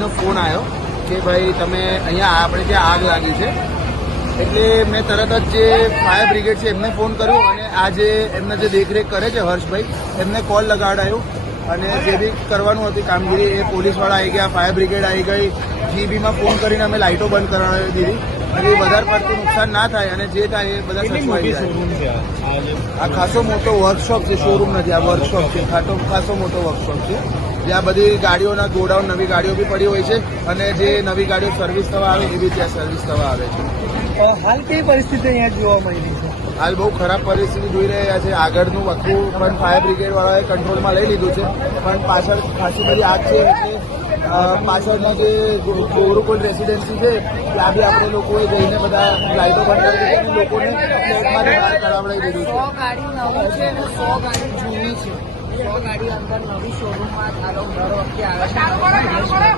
કંપનીનો ફોન આવ્યો કે ભાઈ તમે અહીંયા આપણે ત્યાં આગ લાગી છે. એટલે મેં તરત જ જે ફાયર બ્રિગેડ છે એમને ફોન કર્યો અને આ જે એમને જે દેખરેખ કરે છે હર્ષભાઈ એમને કોલ લગાડાયો અને જે બી કરવાનું હતી કામગીરી એ પોલીસવાળા આવી ગયા, ફાયર બ્રિગેડ આવી ગઈ, જીબીમાં ફોન કરીને અમે લાઇટો બંધ કરાવી દીધી અને વધારે પડતું નુકસાન ના થાય અને જે થાય એ બધા સચવાઈ જાય. આ ખાસો મોટો વર્કશોપ છે, શોરૂમ નથી, આ વર્કશોપ છે, ખાસો મોટો વર્કશોપ છે જ્યાં બધી ગાડીઓના ગોડાઉન નવી ગાડીઓ બી પડી હોય છે અને જે નવી ગાડીઓ સર્વિસ થવા આવે એ બી ત્યાં સર્વિસ થવા આવે છે. હાલ કેવી પરિસ્થિતિ અહીંયા જોવા મળી રહી છે? હાલ બહુ ખરાબ પરિસ્થિતિ જોઈ રહ્યા છે. આગળનું આખું પણ ફાયર બ્રિગેડ વાળાએ કંટ્રોલમાં લઈ લીધું છે, પણ પાછળ ખાસી બધી આગ છે એટલે પાછળના જે ગોરુકુલ રેસિડેન્સી છે ત્યાં બી આપણે લોકોએ જઈને બધા લાઇટો બંધ કરી દીધી અને લોકોને ફ્લેટમાંથી બહાર કઢાવડાવી દીધું છે. 100 ગાડી નવી છે અને 100 ગાડી જૂની છે. 100 ગાડી અંદર નવી શોરૂમમાં ધારો દર વખતે આવે છે.